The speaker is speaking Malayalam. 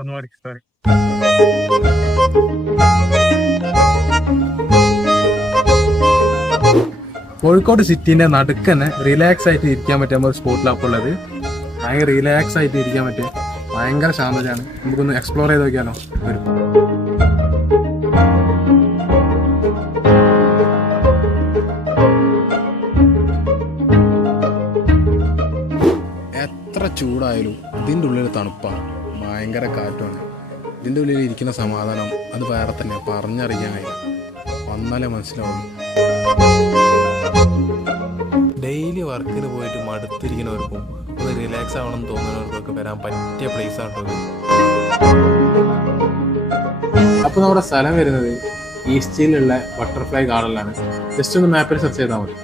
Anwar Ikhtar. കോഴിക്കോട് സിറ്റിന്റെ നടുക്ക് തന്നെ റിലാക്സ് ആയിട്ട് ഇരിക്കാൻ പറ്റിയ ഒരു സ്പോട്ടിലാണ് ഉള്ളത്. ഭയങ്കര റിലാക്സ് ആയിട്ട് ഇരിക്കാൻ പറ്റിയ ഭയങ്കര ശാന്തതയാണ്. നമുക്കൊന്ന് എക്സ്പ്ലോർ ചെയ്ത് നോക്കിയാലോ. വരും. എത്ര ചൂടായാലും ഇതിൻ്റെ ഉള്ളിൽ തണുപ്പാണ്, ഭയങ്കര കാറ്റുമാണ്. ഇതിൻ്റെ ഉള്ളിൽ ഇരിക്കുന്ന സമാധാനം അത് വേറെ തന്നെ, പറഞ്ഞറിയാൻ കഴിയില്ല, വന്നാലേ മനസ്സിലാവുള്ളൂ. ഡെയിലി വർക്കിന് പോയിട്ട് മടുത്തിരിക്കുന്നവർക്കും ഒന്ന് റിലാക്സ് ആവണം തോന്നുന്നവർക്കൊക്കെ വരാൻ പറ്റിയ പ്ലേസ് ആണ് കേട്ടോ. അപ്പോൾ നമ്മുടെ സ്ഥലം വരുന്നത് ഈസ്റ്റിലുള്ള ബട്ടർഫ്ലൈ ഗാർഡനിലാണ്. ജസ്റ്റ് ഒന്ന് മാപ്പിൽ സെർച്ച് ചെയ്താൽ മതി.